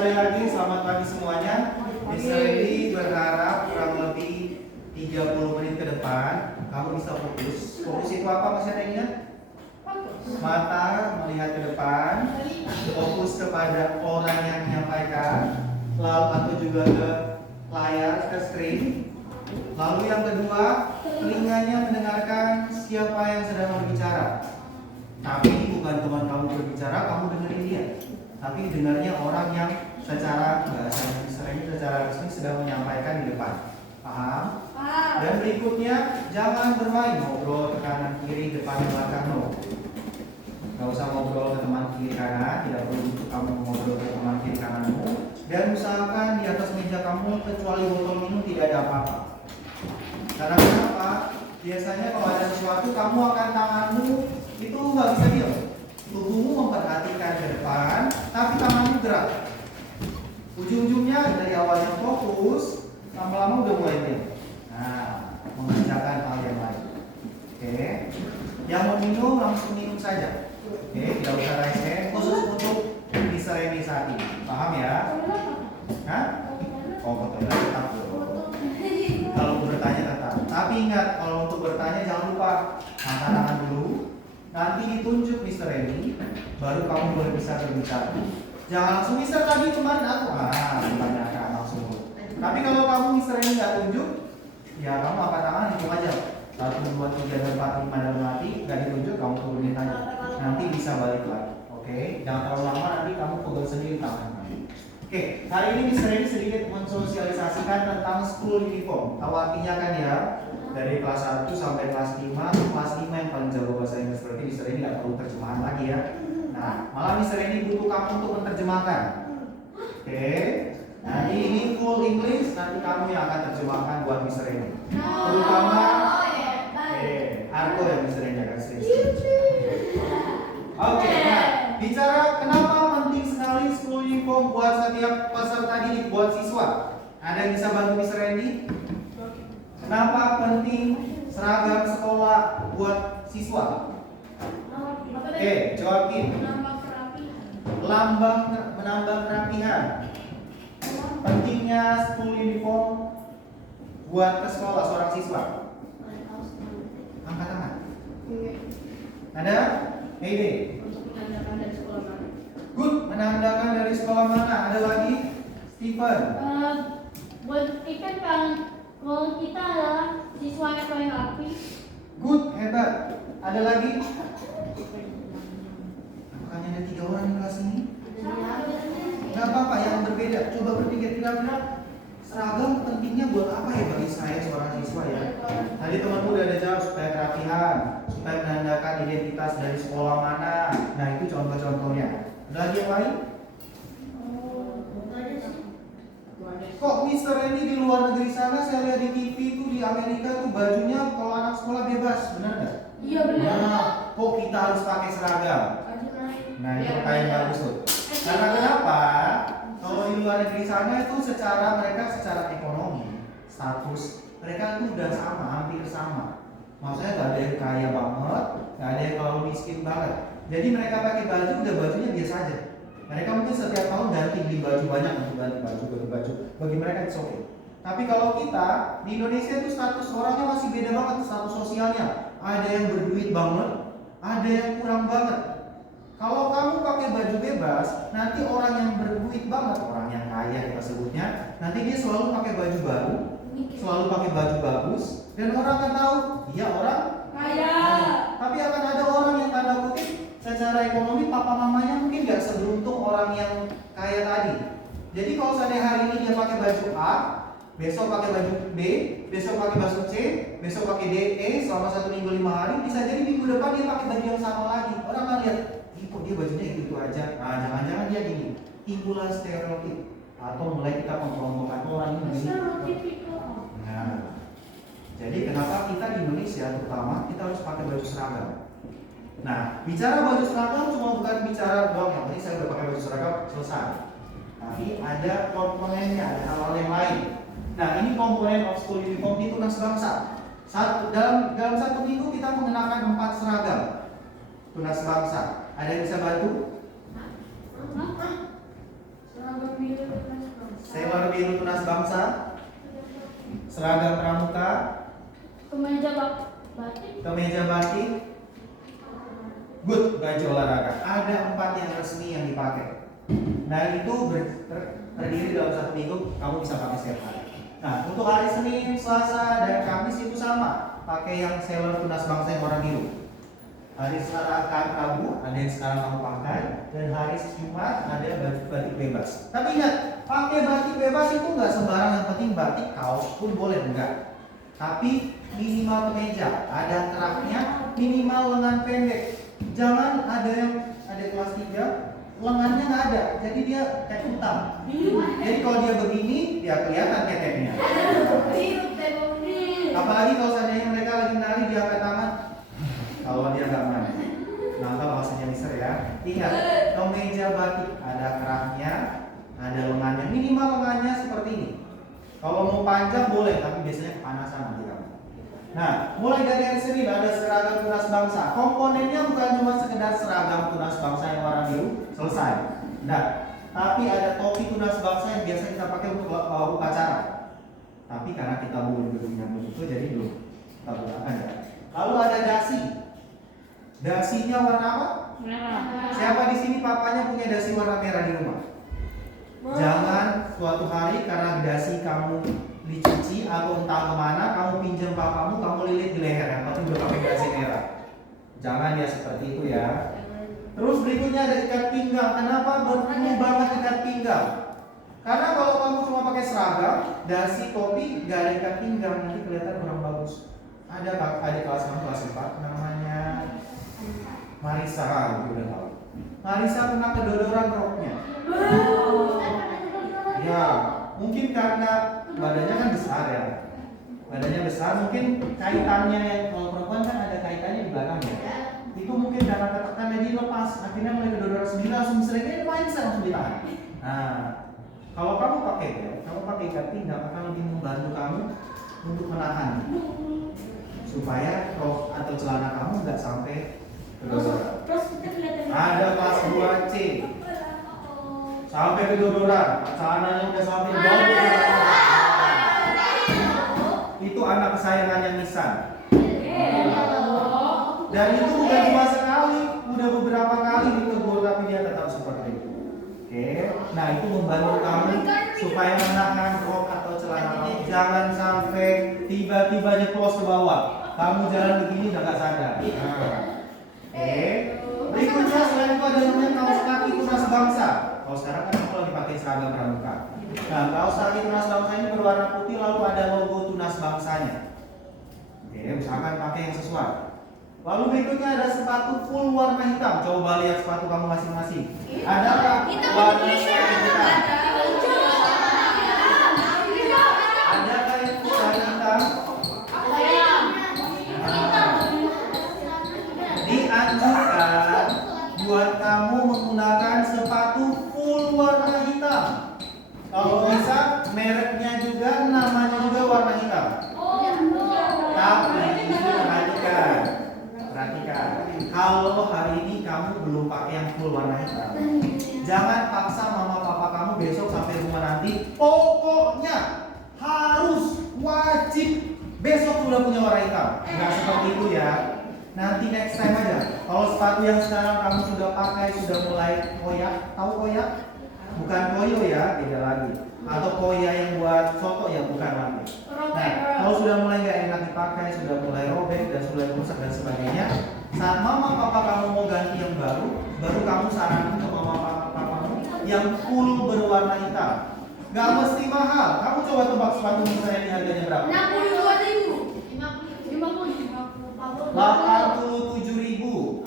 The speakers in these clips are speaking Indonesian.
Sekali lagi selamat pagi semuanya. Mr. Randy berharap kurang lebih 30 menit ke depan kamu bisa fokus. Fokus itu apa, masih ada yang ingat? Mata melihat ke depan, fokus kepada orang yang menyampaikan, lalu atau juga ke layar, ke screen. Lalu yang kedua, telinganya mendengarkan siapa yang sedang berbicara. Tapi bukan teman kamu berbicara, kamu dengerin dia. Tapi dengarnya orang yang secara bahasa sering secara resmi sedang menyampaikan di depan. Paham? Dan berikutnya, jangan bermain ngobrol ke kanan kiri depan belakang no. Gak usah ngobrol ke teman kiri kanan, tidak perlu kamu ngobrol ke teman kiri kananmu. Dan usahakan di atas meja kamu kecuali botol minum tidak ada apa-apa. Karena kenapa? Biasanya kalau ada sesuatu kamu akan tanganmu itu nggak bisa diam. Tubuhmu memperhatikan ke depan, tapi tanganmu gerak. Ujung-ujungnya dari awalnya fokus, lama-lama udah mulai diam. Nah, mengerjakan hal yang lain. Oke. Yang mau minum langsung minum saja. Oke, tidak usah raise hand. Khusus untuk bisa ini saat ini. Paham ya? Hah? Oh, betul. Tetap dulu. Kalau bertanya tetap. Tapi ingat, kalau untuk bertanya jangan lupa angkat tangan dulu. Nanti ditunjuk Mr. Randy, baru kamu boleh bisa berbicara. Jangan langsung Mr. tadi kemarin aku ditanyakan langsung. Tapi kalau kamu Mr. Randy nggak tunjuk, ya kamu angkat tangan hitung aja. 1, 2, 3, 4, 5 dalam hati, nggak ditunjuk kamu turunin aja. Nanti bisa balik lagi. Oke, jangan terlalu lama nanti kamu pegang sendiri tangan. Oke, hari ini Mr. Randy sedikit mensosialisasikan tentang school uniform. Tahu artinya kan ya? Dari kelas 1 sampai kelas 5, kelas 5 yang paling jago bahasa Inggris, berarti Mr. Randy nggak perlu terjemahan lagi ya. Nah, malah Mr. Randy butuh kamu untuk menerjemahkan. Oke, nanti ini full English, nanti kamu yang akan terjemahkan buat Mr. Randy. Terutama Arko yang Mr. Randy akan sering. Oke, nah bicara kenapa penting sekali school uniform buat setiap peserta didik buat siswa. Ada yang bisa bantu Mr. Randy? Kenapa penting seragam sekolah buat siswa? Joakim. Menambah kerapihan. Pentingnya school uniform buat ke sekolah seorang siswa. Angkat tangan. Ada? Ide. Good. Menandakan dari sekolah mana? Ada lagi? Stephen. Buat Stephen kan. Kalau kita adalah siswa yang paling rapi. Good, hebat. Ada lagi? Makanya ada 3 orang di kelas ini. Gak apa-apa, yang berbeda. Coba berpikir kira-kira seragam pentingnya buat apa ya bagi saya seorang siswa ya? Tadi temanmu udah ada jawab supaya kerapihan, supaya menandakan identitas dari sekolah mana. Nah itu contoh-contohnya. Ada lagi yang lain? Kok Mr. Randy di luar negeri sana saya lihat di TV itu di Amerika tuh bajunya kalau anak sekolah bebas, benar nggak? Iya benar. Nah, kok kita harus pakai seragam? Nah itu kayak bagus tuh. Karena kenapa? Kalau di luar negeri sana itu mereka secara ekonomi, status mereka tuh udah sama, hampir sama. Maksudnya nggak ada yang kaya banget, nggak ada yang terlalu miskin banget. Jadi mereka pakai baju udah bajunya biasa aja. Mereka mungkin setiap tahun ganti beli baju banyak untuk ganti baju. Bagi mereka itu oke. Tapi kalau kita di Indonesia itu status orangnya masih beda banget status sosialnya. Ada yang berduit banget, ada yang kurang banget. Kalau kamu pakai baju bebas, nanti orang yang berduit banget, orang yang kaya kita sebutnya, nanti dia selalu pakai baju baru, selalu pakai baju bagus, dan orang akan tahu dia orang kaya. Tapi akan ada orang yang tanda kutip secara ekonomi papa mamanya mungkin gak seberuntung orang yang kaya tadi. Jadi kalau seandainya hari ini dia pakai baju A, besok pakai baju B, besok pakai baju C, besok pakai D, E selama 1 minggu 5 hari, bisa jadi minggu depan dia pakai baju yang sama lagi. Orang akan lihat, kok dia bajunya itu aja. Nah jangan-jangan dia gini, timbulah stereotip atau mulai kita memperomokkan orang ini. Nah, jadi kenapa kita di Indonesia terutama kita harus pakai baju seragam? Nah, bicara baju seragam cuma bukan bicara doang yang tadi saya udah pakai baju seragam selesai. Tapi ada komponennya, ada hal-hal yang lain. Nah, ini komponen of school uniform di Tunas Bangsa. Dalam 1 minggu kita mengenakan 4 seragam Tunas Bangsa. Ada yang bisa bantu? Sailor biru tunas bangsa. Seragam pramuka. Kemeja batik. Kemeja batik. Good, baju olahraga. Ada 4 yang resmi yang dipakai. Nah itu terdiri dalam 1 minggu, kamu bisa pakai setiap hari. Nah untuk hari Senin, Selasa, dan Kamis itu sama, pakai yang Sailor tunas bangsa yang warna biru. Hari Selasa, Rabu ada yang sekarang kamu pakai, dan hari Jumat ada batik bebas. Tapi ingat, pakai batik bebas itu nggak sembarang, yang penting batik kaos pun boleh enggak. Tapi minimal kemeja, ada keraknya, minimal lengan pendek. Jangan ada yang ada kelas 3 lengannya nggak ada, jadi dia kayak utang. Jadi kalau dia begini, ya kelihatan keteknya. Apalagi kalau seandainya mereka lagi nari di angkat tangan, kalau dia nggak main. Nangka bahasanya Mister ya. Ingat, kemeja batik ada keraknya, ada lengannya, minimal lengannya seperti ini. Kalau mau panjang boleh, tapi biasanya kepanasan nanti kamu. Nah, mulai dari hari Senin ada seragam tunas bangsa. Komponennya bukan cuma sekedar seragam tunas bangsa yang warna biru, selesai. Nah, tapi ada topi tunas bangsa yang biasa kita pakai untuk upacara. Tapi karena kita belum punya begitu, jadi belum kita gunakan ya. Lalu ada dasi. Dasinya warna apa? Merah. Siapa di sini papanya punya dasi warna merah di rumah? Jangan suatu hari karena dasi kamu dicuci atau entah kemana, kamu pinjam papamu, kamu lilit di leher, yang penting udah pakai dasi merah. Jangan ya seperti itu ya. Terus berikutnya ada ikat pinggang. Kenapa perlu banget ikat pinggang? Karena kalau kamu cuma pakai seragam, dasi, topi, gak ada ikat pinggang, nanti kelihatan kurang bagus. Ada kelas kamu kelas 4 namanya Marisa, udah tahu. Marisa kena kedodoran roknya. Ya, mungkin karena badannya kan besar ya. Badannya besar, mungkin kaitannya yang kalau perempuan kan ada kaitannya di belakang ya. Itu mungkin karena ketekan jadi lepas, akhirnya mulai kedodoran sendiri langsung seringnya bisa langsung ditahan. Nah, kalau kamu pakai ya, kamu pakai ikat pinggang akan lebih membantu kamu untuk menahan supaya rok atau celana kamu nggak sampai kedodoran. Ada kelas 2C sampai kedodoran, celananya udah sampai di bawah. Itu anak kesayangannya Nisan. Dan itu udah cuma sekali, udah beberapa kali ditegur tapi dia tetap seperti itu. Oke, nah itu membantu kamu supaya menahan rok atau celana kamu jangan sampai tiba-tiba nyeplos ke bawah. Kamu jalan begini udah nggak sadar. Nah. Oke, berikutnya selain itu ada namanya kaos kaki tunas bangsa. Kalau sekarang kan kalau dipakai seragam pramuka. Nah, kaos kaki tunas bangsa ini berwarna putih lalu ada logo tunas bangsanya. Oke, usahakan pakai yang sesuai. Lalu berikutnya ada sepatu full warna hitam. Coba lihat sepatu kamu masing-masing. Adakah warna hitam? Adakah yang warna hitam? Dianjurkan buat kamu menggunakan sepatu full warna hitam. Kalau bisa mereknya juga, namanya juga warna hitam. Tapi perhatikan, kalau hari ini kamu belum pakai yang full warna hitam, jangan paksa mama papa kamu besok sampai rumah nanti. Pokoknya harus wajib besok sudah punya warna hitam. Nggak seperti itu ya. Nanti next time aja. Kalau sepatu yang sekarang kamu sudah pakai sudah mulai koyak, tahu koyak? Bukan koyo ya, beda lagi. Atau koya yang buat foto ya bukan lagi. Nah, kalau sudah mulai nggak enak dipakai, sudah mulai robek dan sudah rusak dan sebagainya, saat mama papa kamu mau ganti yang baru kamu sarankan ke mama papa kamu yang full berwarna hitam. Gak mesti mahal. Kamu coba tebak sepatu misalnya ini harganya berapa? 87.000.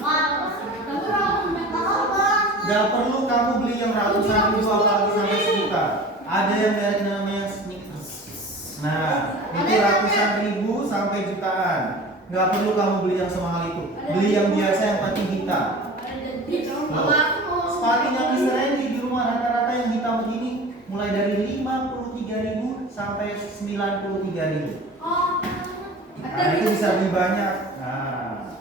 Gak perlu kamu beli yang ratusan ribu apalagi sampai sejuta. Ada yang dari namanya sneakers. Nah, itu ratusan ribu sampai jutaan. Gak perlu kamu beli yang semahal itu. Beli yang biasa yang penting hitam. Sepatu yang misalnya di rumah rata-rata yang hitam begini mulai dari 53.000 sampai 93.000. Nah, itu bisa beli banyak. Nah,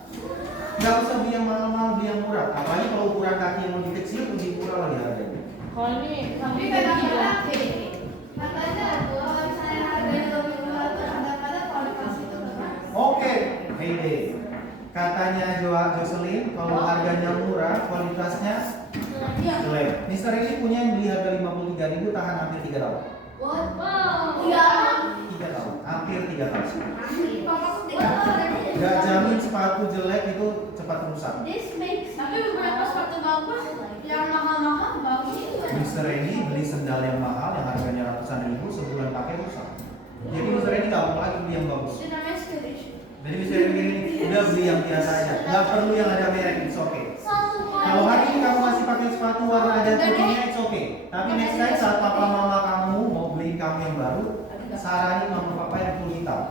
nggak usah beli yang mahal-mahal, beli yang murah. Apalagi kalau ukuran kaki yang lebih kecil, lebih murah lagi harganya. Kalau ini Tapi kadang-kadang katanya kalau misalnya harganya lebih murah tuh kadang-kadang kualitas itu lebih. Oke, pede. Katanya Jocelyn, kalau harganya murah, kualitasnya jelek. Mister ini punya yang beli harga 53.000 tahan hampir 3 tahun. wow. Iya. 3 tahun, hampir 3 tahun. Wah. Gak jamin sepatu jelek itu cepat rusak. Tapi beberapa sepatu bagus yang mahal-mahal bagus juga. Mister ini beli sendal yang mahal yang harganya ratusan ribu, sebulan pakai rusak. Jadi Mister ini gak mau lagi beli yang bagus. Itu namanya skill issue. Jadi Mister ini udah beli yang biasa aja, gak perlu yang ada merek, it's okay. Kalau hari ini kamu masih pakai sepatu warna ada putihnya, it's okay. Tapi next time saat papa mama kamu mau beliin kamu yang baru, saranin mama papa yang full hitam.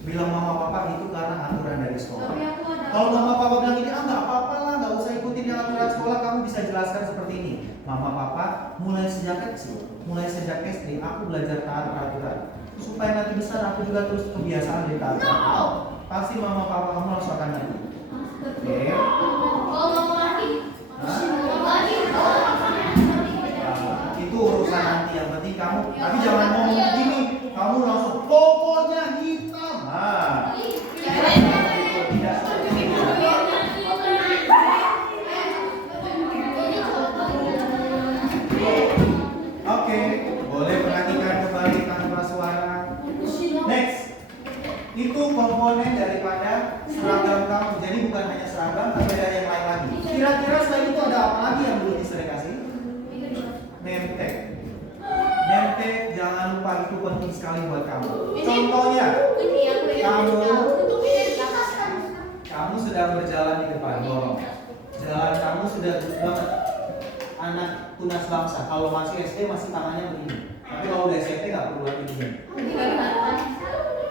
Bilang mama papa itu karena aturan dari sekolah. Tapi aku ada. Kalau mama papa bilang ini, nggak apa-apa lah, nggak usah ikutin yang aturan sekolah, kamu bisa jelaskan seperti ini. Mama papa mulai sejak kecil, mulai sejak SD, aku belajar taat peraturan. Supaya nanti besar aku juga terus kebiasaan dari taat peraturan. Pasti mama papa kamu langsung akan ngerti. Oke. Kalau mau lagi. Hah? Mau lagi. Itu urusan nanti, yang penting kamu. Tapi jangan ngomong begini, kamu langsung pokoknya hitam. Nah, tidak. Oke, boleh perhatikan kembali tanpa suara. Next, itu komponen daripada seragam kamu. Jadi bukan hanya seragam, tapi ada yang lain lagi. Kira-kira selain itu ada apa lagi yang belum bisa dikasih? Name tag. Name tag jangan lupa itu penting sekali buat kamu. Contohnya, kamu sedang berjalan di depan dorong. Jalan kamu sudah duduk banget. Anak tunas bangsa, kalau masih SD masih tangannya begini. Tapi kalau udah SMP nggak perlu lagi begini.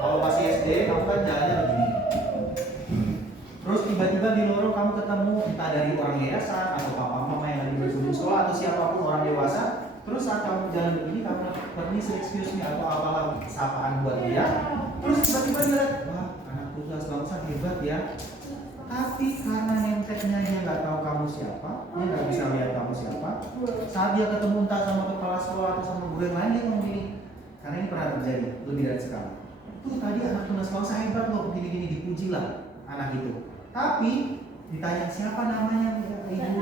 Kalau masih SD kamu kan jalannya begini. Terus tiba-tiba di lorong kamu ketemu entah dari orang yayasan atau papa mama yang lagi berkunjung sekolah atau siapapun orang dewasa. Terus saat kamu jalan begini kamu permisi, excuse me atau apalah sapaan buat dia. Terus tiba-tiba dia lihat, wah anak tunas bangsa hebat ya. Tapi karena name-tag-nya dia nggak tahu kamu siapa, dia nggak bisa lihat kamu siapa. Saat dia ketemu entah sama kepala sekolah atau sama guru yang lain dia ngomong gini, karena ini pernah terjadi lebih dari sekali. Tuh tadi anak tunas bangsa hebat loh, gini-gini dipuji lah anak itu. Tapi ditanya siapa namanya ibu,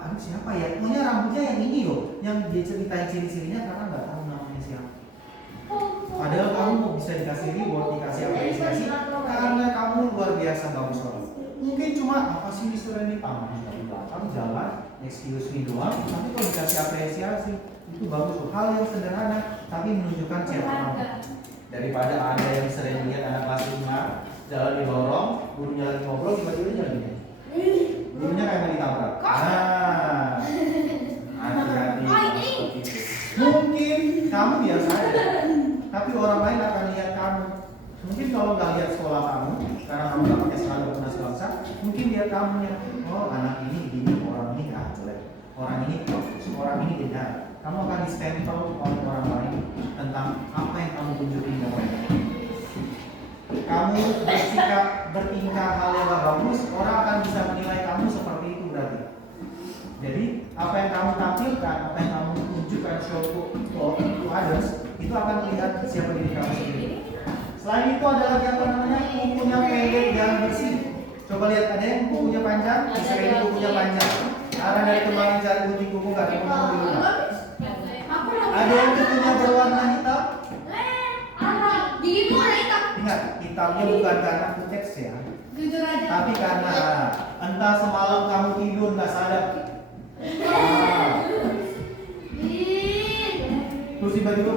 aduh siapa ya? Pokoknya rambutnya yang ini loh, yang dia ceritain ciri-cirinya karena nggak tahu namanya siapa. Padahal kamu mau bisa dikasih reward, dikasih apresiasi karena kamu luar biasa bagus banget. Mungkin cuma apa sih Mister ini tangan dari belakang jalan, excuse me doang, tapi kalau dikasih apresiasi itu bagus loh. Hal yang sederhana tapi menunjukkan siapa kamu. Daripada ada yang sering lihat anak kelas 5 jalan di lorong, gurunya lagi ngobrol tiba-tiba jalan gini. Gurunya kayak mau ditabrak. Hati-hati seperti itu. Mungkin kamu biasa aja, tapi orang lain akan lihat kamu. Mungkin kalau nggak lihat sekolah kamu, karena kamu nggak pakai seragam tunas bangsa, mungkin lihat kamu ya, oh anak ini gini, orang ini jelek, orang ini bagus, orang ini tidak. Kamu akan distempel oleh orang lain tentang apa yang kamu tunjukin ke mereka. Kamu bersikap, bertingkah hal yang gak bagus, orang akan bisa menilai kamu seperti itu berarti. Jadi apa yang kamu tampilkan, apa yang kamu tunjukkan show to others, itu akan melihat siapa diri kamu sendiri. Selain itu ada lagi apa namanya kukunya pendek dan bersih. Coba lihat ada yang kukunya panjang, bisa ini kukunya panjang. Karena dari kemarin cari gunting kuku gak ada kuku di rumah. Ada yang kukunya berwarna hitam. Gigimu warna hitam. Ingat, hitamnya bukan karena kuteks ya, Jujur aja. tapi karena entah semalam kamu tidur nggak sadar. Terus tiba-tiba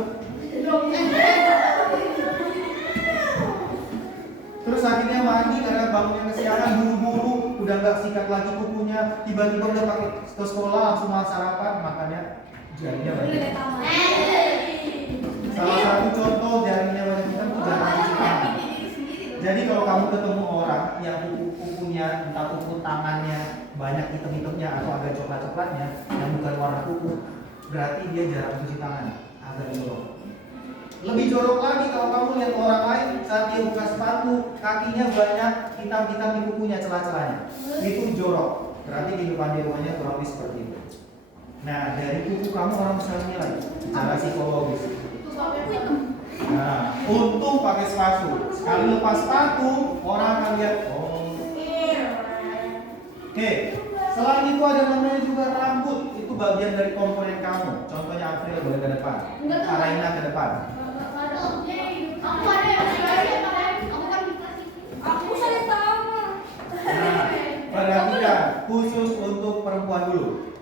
terus akhirnya mandi karena bangunnya kesiangan, buru-buru udah nggak sikat lagi kukunya, tiba-tiba udah pakai ke sekolah langsung mau sarapan, makanya jarinya banyak. Salah satu contoh jarinya banyak itu jarang cuci tangan. Jadi kalau kamu ketemu orang yang kukunya entah kuku tangannya banyak hitam-hitamnya atau agak coklat-coklatnya yang bukan warna kuku, berarti dia jarang cuci tangan, agak jorok. Lebih jorok lagi kalau kamu lihat orang lain saat dia buka sepatu, kakinya banyak hitam-hitam di kukunya, celah-celahnya. Itu jorok. Berarti kehidupan di rumahnya kurang lebih seperti itu. Nah, dari kuku kamu orang bisa menilai secara psikologis. Nah, untung pakai sepatu. Sekali lepas sepatu, orang akan lihat. Oh. Oke. Selain itu ada namanya juga rambut. Itu bagian dari komponen kamu. Contohnya April boleh ke depan. Araina ke depan. Aku ada yang aku saya tahu. Nah, perhatikan khusus untuk perempuan dulu.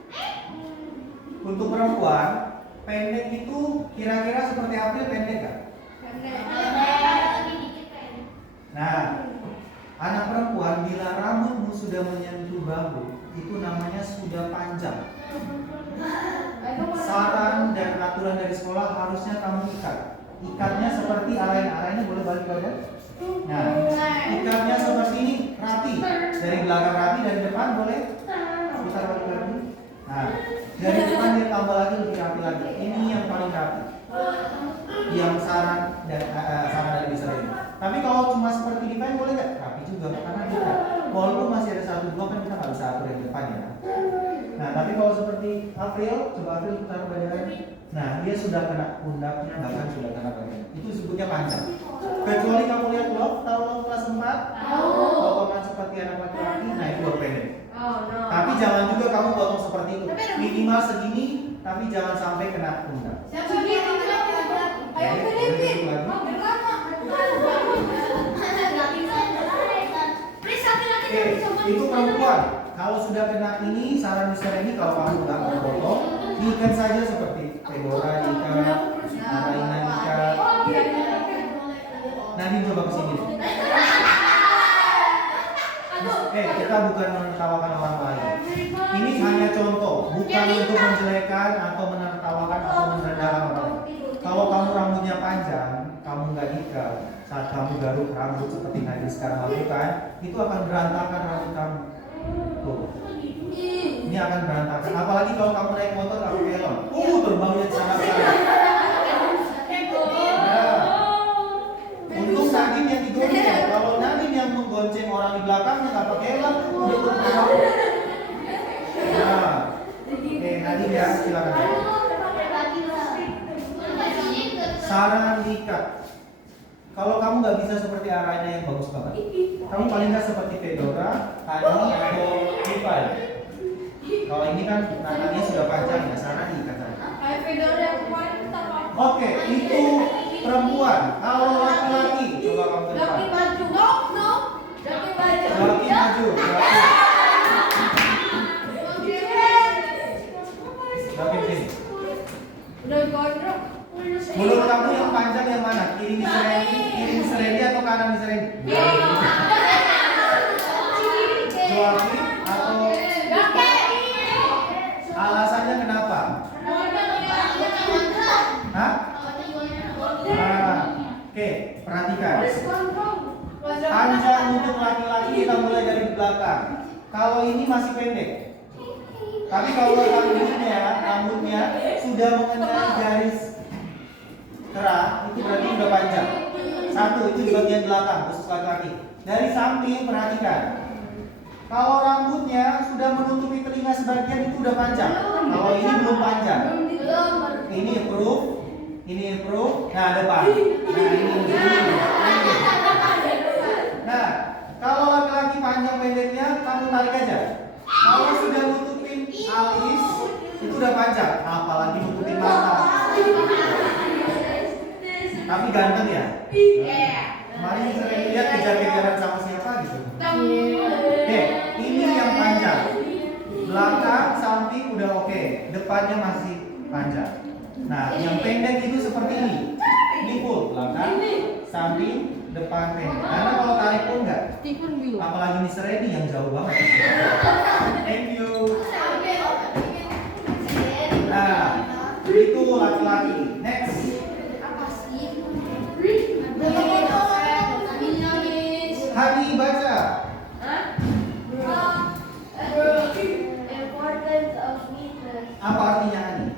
Untuk perempuan, pendek itu kira-kira seperti April pendek kan? Nah, anak perempuan bila rambutmu sudah menyentuh bahu, itu namanya sudah panjang. Saran dan aturan dari sekolah harusnya kamu ikat. Ikatnya seperti arahin-arahinnya boleh balik badan. Nah, ikatnya seperti ini, rapi. Dari belakang rapi, dari depan boleh putar balik lagi. Nah, dari depan dia tambah lagi lebih rapi lagi. Ini yang paling rapi. Yang saran dari bisa ini. Tapi kalau cuma seperti di pen boleh nggak? Rapi juga karena kita walaupun masih ada 1-2 kan kita nggak bisa atur yang depan ya. Nah, tapi kalau seperti April, coba April putar badan. Nah, dia sudah kena pundaknya, bahkan sudah kena badan. Itu sebutnya panjang. Kecuali kamu lihat vlog, tahu vlog kelas 4? Potongan seperti anak laki-laki, nah itu pendek. Tapi jangan juga kamu potong seperti itu. Minimal segini, tapi jangan sampai kena pundak. Ayo Filipin. Oke, itu perempuan. Kalau sudah kena ini, saran misalnya ini kalau kamu nggak mau potong, diikat saja seperti fedora diikat, Araina diikat. Nanti coba kesini. Kita bukan menertawakan orang lain. Ini hanya contoh, bukan untuk menjelekan atau menertawakan atau merendahkan orang lain. Kalau kamu rambutnya panjang, kamu nggak diikat, saat kamu garuk rambut seperti Nadia sekarang lakukan, itu akan berantakan rambut kamu. Tuh. Ini akan berantakan. Apalagi kalau kamu naik motor atau helm, terbangnya sana sana. Nah, untung Nadim yang digonceng. Kalau Nadim yang menggonceng orang di belakangnya nggak pakai helm, udah terbang. Nah, Nadim ya silakan. Saran diikat. Kalau kamu nggak bisa seperti Araina yang bagus banget, kamu paling nggak seperti Fedora, Hani atau Eva. Kalau ini kan tangannya sudah panjang ya, saran diikat saja. Oke, itu perempuan. Kalau laki-laki, coba kamu ke depan. Laki maju. Laki sini. Mulut kamu yang panjang yang mana? Kiri Miss Randy atau kanan Miss Randy? Joaquin atau alasannya kenapa? Hah? Oke, perhatikan. Panjang untuk laki-laki kita mulai dari belakang. Kalau ini masih pendek. Tapi kalau rambutnya sudah mengenai garis kerah, itu berarti udah panjang. Satu, itu di bagian belakang khusus laki-laki. Dari samping perhatikan. Kalau rambutnya sudah menutupi telinga sebagian itu udah panjang. Kalau ini belum panjang. Ini improve. Nah, depan. Nah, ini. Nah, kalau laki-laki panjang pendeknya kamu tarik aja. Kalau sudah nutupin alis itu udah panjang, apalagi nutupin mata. Tapi ganteng ya? Kemarin sering lihat kejar-kejaran sama siapa gitu. Oke, ini yang panjang. Belakang, samping udah oke. Depannya masih panjang. Nah, yang pendek itu seperti ini. Ini full, belakang, samping, depan pendek. Karena kalau tarik pun enggak. Apalagi Miss Randy yang jauh banget. Thank you. Nah, itu laki-laki. Next. Hani baca. Apa artinya Hani?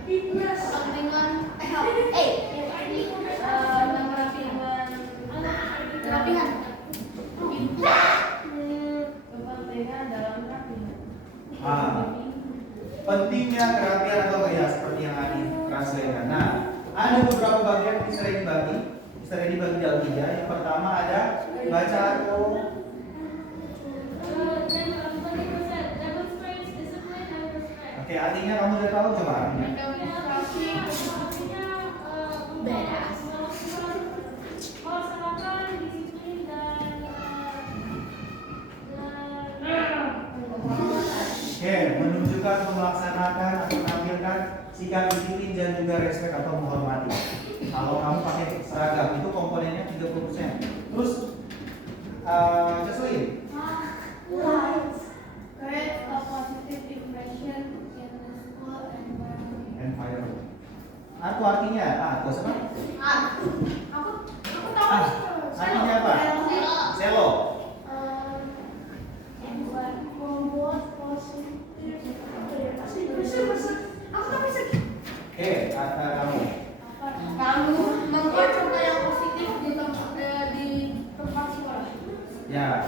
Pentingnya kerapian atau Ada beberapa bagian bisa dibagi dalam 3. Yang pertama ada baca atau oke, artinya kamu udah tahu coba artinya. Oke, menunjukkan, melaksanakan atau menampilkan sikap disiplin dan juga respect atau menghormati. Kalau kamu pakai seragam itu komponennya 30%. Terus sesuai Create a positive impression in the school environment. environment. Atau artinya atau apa? Aku tahu. Artinya apa? Selo. Membuat positif. Aku tahu bisa. Oke, kata kamu. Kamu membuat contoh yang positif di tempat sekolah. Ya,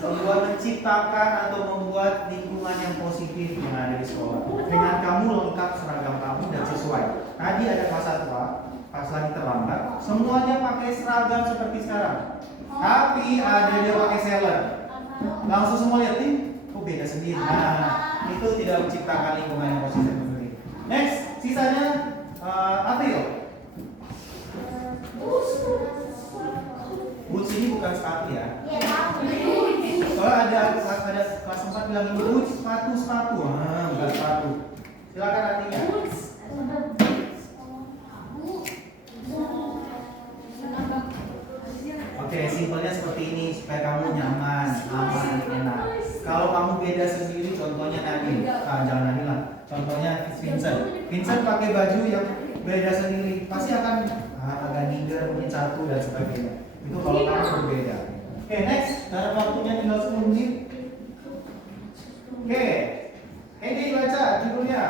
membuat menciptakan atau membuat lingkungan yang positif yang ada di sekolah. Dengan kamu lengkap seragam kamu dan sesuai. Tadi ada kelas 1, pas lagi terlambat, semuanya pakai seragam seperti sekarang. Tapi ada dia pakai seller. Langsung semua lihat nih, kok beda sendiri. Nah, itu tidak menciptakan lingkungan yang positif sendiri. Next, sisanya April. Boots ini bukan sepatu ya. Soalnya ada kelas 4 bilang ini boots sepatu. Bukan sepatu. Silakan artinya. Oke, simpelnya seperti ini supaya kamu nyaman, aman, enak. Kalau kamu beda sendiri, contohnya Nadine, jangan Nadine lah. Contohnya Vincent pakai baju yang beda sendiri, pasti akan agak nigger, mungkin satu dan sebagainya. Itu kalau kamu berbeda. Oke, next, dalam waktunya tinggal 10 menit. Oke, Heidi baca judulnya.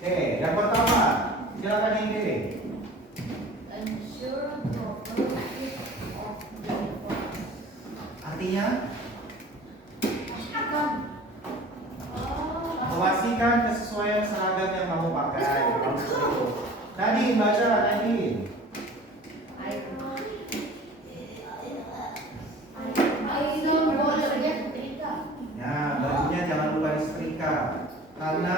Oke, yang pertama, silakan Heidi. Artinya, memastikan kesesuaian seragam yang kamu pakai. Nadine baca, Nadine. Ya, bajunya jangan lupa disetrika. Karena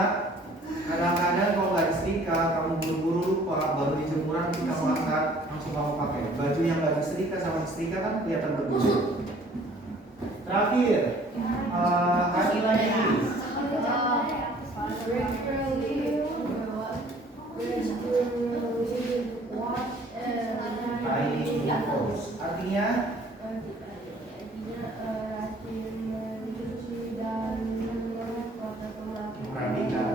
kadang-kadang kalau nggak disetrika, kamu buru-buru lupa, baru di jemuran kamu angkat, langsung kamu pakai. Baju yang nggak disetrika sama disetrika kan kelihatan berbeda. Terakhir, Hanila ini. Artinya perhatikan.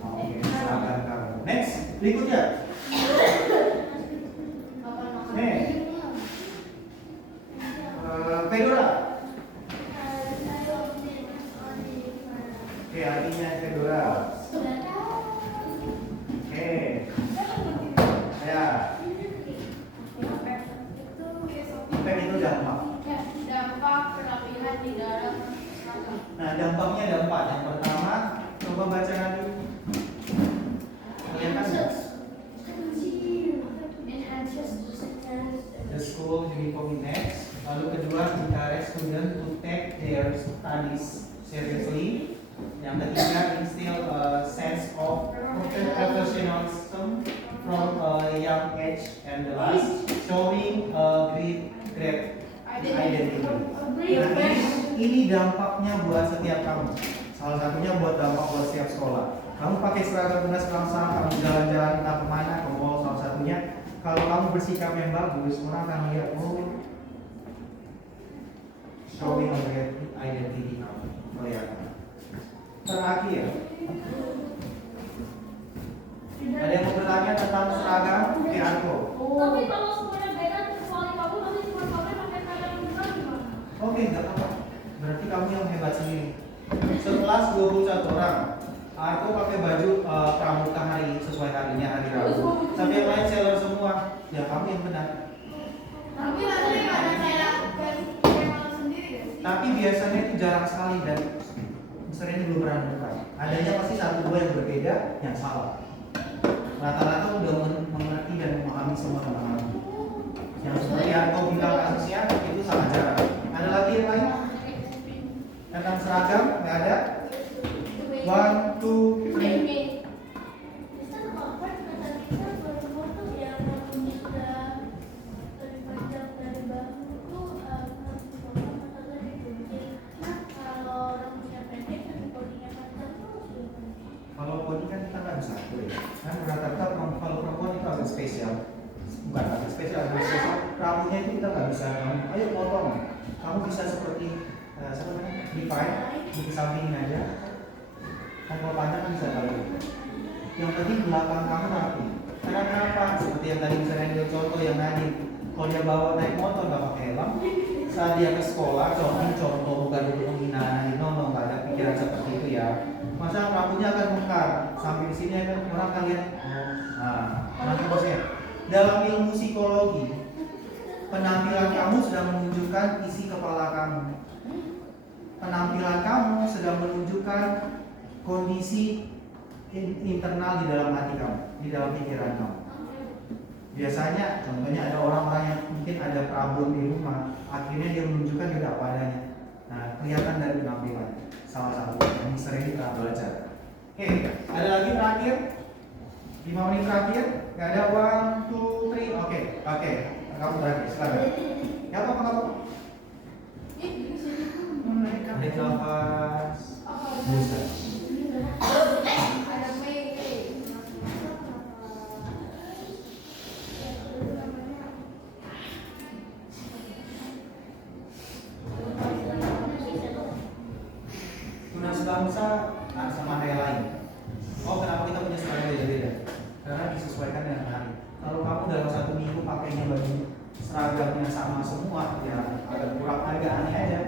Oke, seragam kamu. Next, berikutnya. Nih, fedora. Oke, artinya fedora. Oke, ya. Impact itu dampak. Kerapihan di dalam seragam. Nah, dampaknya ada 4. Yang pertama, coba baca nanti. Kelihatan nggak? The school uniform next. Lalu kedua, encourage student to take their studies seriously. Yang ketiga, instill a sense of professionalism from a young age. And the last, showing a great identity. Nah, ini dampaknya buat setiap kamu. Salah satunya buat dampak buat setiap sekolah. Kamu pakai seragam tugas bangsa, kamu jalan-jalan entah kemana, ke mall salah satunya. Kalau kamu bersikap yang bagus, orang akan lihat, oh, showing a great identity kamu. Kelihatan. Terakhir, ada yang mau bertanya tentang seragam? Oke, aku. Tapi kalau semuanya beda kecuali kamu nanti cuma kamu pakai seragam juga gimana? Oke, enggak apa-apa. Berarti kamu yang hebat sendiri. Sekelas 21 orang. Aku pakai baju pramuka hari sesuai harinya hari Rabu. Tapi yang lain seller semua. Ya kamu yang benar. Tapi nanti nggak ada kayak kamu sendiri kan? Tapi biasanya itu jarang sekali dan sering belum pernah menemukan. Adanya pasti 1-2 yang berbeda. berbeda yang salah. Rata-rata udah mengerti dan memahami semua tentang hal ini. Yang seperti yang kau bilang kasusnya itu sangat jarang. Ada lagi yang lain? Tentang seragam? Nggak ada? 1, 2, 3. Kalau body kan kita nggak bisa atur ya. Kan rata-rata kalau perempuan itu agak spesial. Bukan agak spesial, agak spesial. Rambutnya itu kita nggak bisa. Ayo potong. Kamu bisa seperti siapa namanya? Divide, dikesampingin aja. Kan kalau panjang kan bisa tahu. Yang penting belakang kamu rapi. Karena kenapa? Seperti yang tadi misalnya dia contoh yang tadi, kalau dia bawa naik motor nggak pakai helm, saat dia ke sekolah, contoh bukan untuk penghinaan, no, nggak ada pikiran seperti itu ya. Masa rambutnya akan mekar sampai di sini kan orang akan lihat. Nah, nanti bosnya. Dalam ilmu psikologi, penampilan kamu sedang menunjukkan isi kepala kamu. Penampilan kamu sedang menunjukkan kondisi internal di dalam hati kamu, di dalam pikiran kamu. Biasanya, contohnya ada orang-orang yang mungkin ada problem di rumah, akhirnya dia menunjukkan tidak apa adanya. Nah, kelihatan dari penampilan. Salah satu yang sering kita belajar. Oke, ada lagi terakhir? 5 menit terakhir? Gak ada 1, 2, 3. Oke. Kamu terakhir, silakan. Ya apa? Ada nafas. Bisa. Tunas bangsa sama hari lain. Oh, kenapa kita punya seragam beda-beda? Karena disesuaikan dengan hari. Kalau kamu dalam 1 minggu pakainya baju seragamnya sama semua, ya agak kurang, agak aneh aja.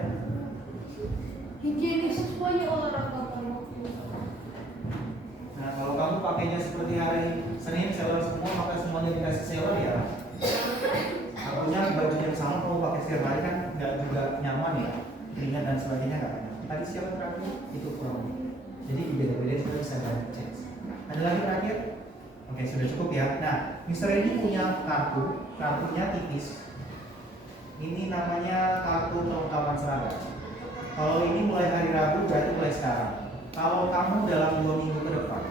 Higienis semuanya olahraga kamu. Nah, kalau kamu pakainya seperti hari Senin seller semua, maka semuanya dikasih seller ya. Artinya baju yang sama kamu pakai setiap hari kan nggak juga nyaman ya, ringan dan sebagainya nggak enak. Tadi siapa terakhir? Itu kurang. Jadi beda-beda sudah bisa cek. Ada lagi terakhir? Oke, sudah cukup ya. Nah, Mr. Edi punya kartunya tipis. Ini namanya kartu kelengkapan seragam. Kalau ini mulai hari Rabu berarti mulai sekarang. Kalau kamu dalam 2 minggu ke depan,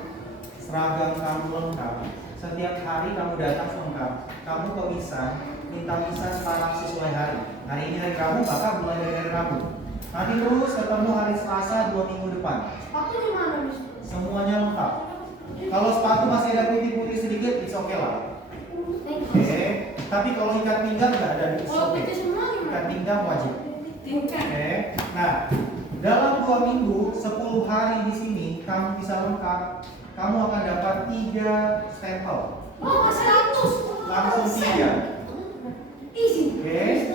seragam kamu lengkap, setiap hari kamu datang lengkap, kamu ke Wisan, minta Wisan sekarang sesuai hari. Hari ini hari Rabu, maka mulai dari hari Rabu. Nanti terus ketemu hari Selasa 2 minggu depan. Sepatu di mana, Miss? Semuanya lengkap. Kalau sepatu masih ada putih-putih sedikit, it's okay lah. Oke. Tapi kalau ikat pinggang nggak ada, it's Kalau okay. putih semua Ikat gimana? pinggang wajib. Tingkat. Oke. Nah, dalam 2 minggu, 10 hari di sini, kamu bisa lengkap. Kamu akan dapat 3 stempel. Oh, masih 100. Langsung 3. Easy. Oke.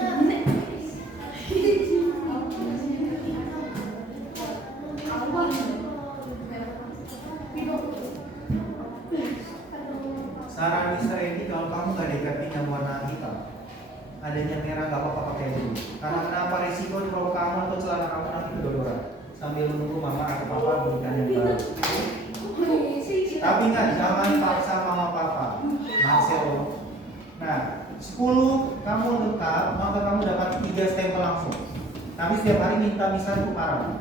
Saran Mr. Edi, kalau kamu nggak ada ikat pinggang warna hitam, adanya merah nggak apa-apa pakai dulu. Karena kenapa resiko kalau kamu atau celana kamu nanti kedodoran sambil menunggu mama atau papa belikan yang baru. Tapi nggak, jangan paksa mama papa. Marcelo. Nah, 10 kamu lengkap, maka kamu dapat 3 stempel langsung. Tapi setiap hari minta misal untuk paraf.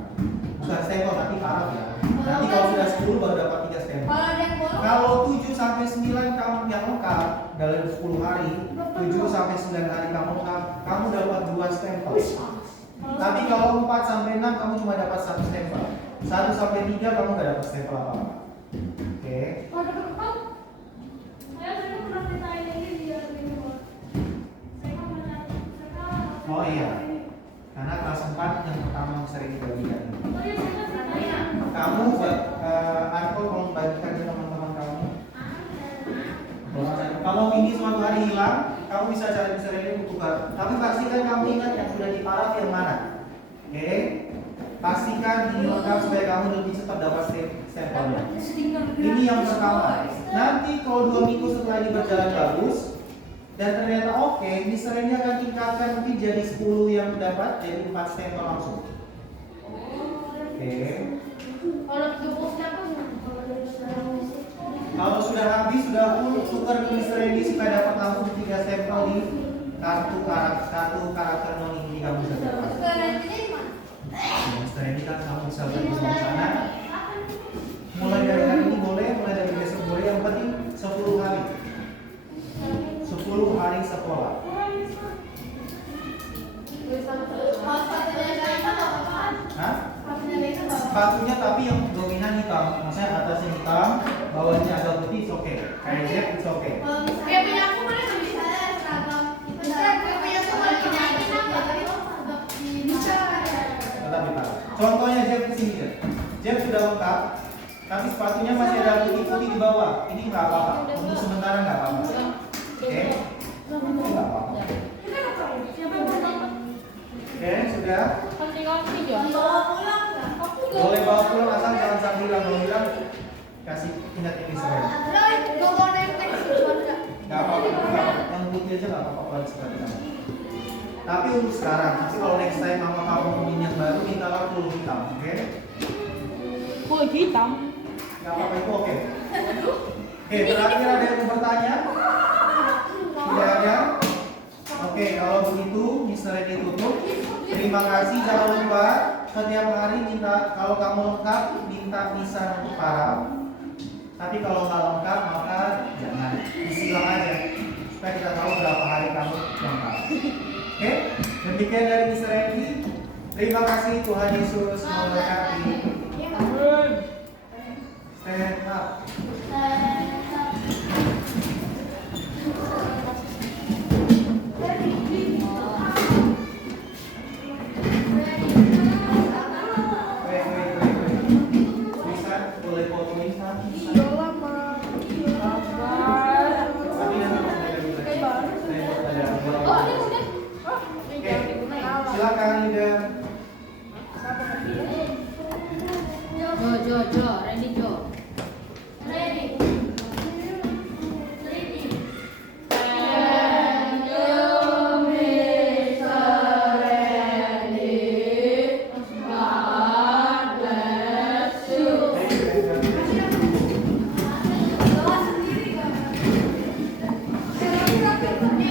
Bukan stempel, tapi paraf ya. Nanti kalau sudah 10 baru dapat 3 stempel. Kalau ada yang bolong, Kalau 7 sampai 9 kamu yang lengkap dalam 10 hari, 7 sampai 9 hari kamu lengkap, kamu dapat 2 stempel. Tapi kalau 4 sampai 6 kamu cuma dapat 1 stempel. 1 sampai 3 kamu nggak dapat stempel apa-apa. Oke. Kalau dapat 4, saya pernah ceritain ini di rumah. Saya kan mereka. Oh iya. Karena kelas 4 yang pertama sering dibagikan. Oh iya, saya kan ceritain. Kamu Arko mau bagikan ke teman-teman kamu. Kalau ini suatu hari hilang, kamu bisa cari ini untuk tukar. Tapi pastikan kamu ingat yang sudah diparaf yang mana. Oke? Pastikan ini lengkap supaya kamu lebih cepat dapat stempelnya. Ini yang pertama. Nanti kalau 2 minggu setelah ini berjalan bagus dan ternyata oke, Mr. ini akan tingkatkan mungkin jadi 10 yang dapat jadi 4 stempel langsung. Oke. kalau 30 stempel, kalau dari sekarang habis, sudah full, tukar ke Mr. Randy supaya dapat langsung 3 stempel di kartu karakter non ini kamu bisa dapat. Mr. Randy kan kamu bisa beli di sana. Mulai dari hari ini boleh, mulai dari besok boleh, yang penting 10 hari. 10 hari sekolah. Hah? Sepatunya tapi yang dominan hitam, maksudnya atasnya hitam, bawahnya agak putih, it's okay. Kayak Jeff, it's okay. Kayak punya aku mana nggak bisa seragam. Kayak punya aku mana bisa. Tetap hitam. Contohnya Jeff di sini Jeff. Jeff sudah lengkap, tapi sepatunya masih ada putih-putih di bawah. Ini nggak apa-apa, untuk sementara nggak apa-apa. Oke? Ini nggak apa-apa. Oke, sudah. Boleh bawa pulang asal jangan sambil bilang, kalau bilang kasih ingat ini saya. Nggak apa-apa, yang putih aja nggak apa-apa kalau seperti kamu. Tapi untuk sekarang, nanti kalau next time mama kamu ingin yang baru, minta full hitam, oke? Full hitam. Nggak apa-apa itu oke. Oke, terakhir ada yang mau bertanya? Tidak ada? Oke, kalau begitu Mr. Randy tutup. Terima kasih, jangan lupa setiap hari minta, kalau kamu lengkap minta bisa untuk paraf. Tapi kalau nggak lengkap maka jangan, disilang aja supaya kita tahu berapa hari kamu lengkap. Oke, demikian dari Mr. Randy. Terima kasih, Tuhan Yesus memberkati. Stand up. Bisa boleh fotoin nanti. Tapi nanti pas ada Oke, silakan Linda. Jo, ready Jo. Thank you.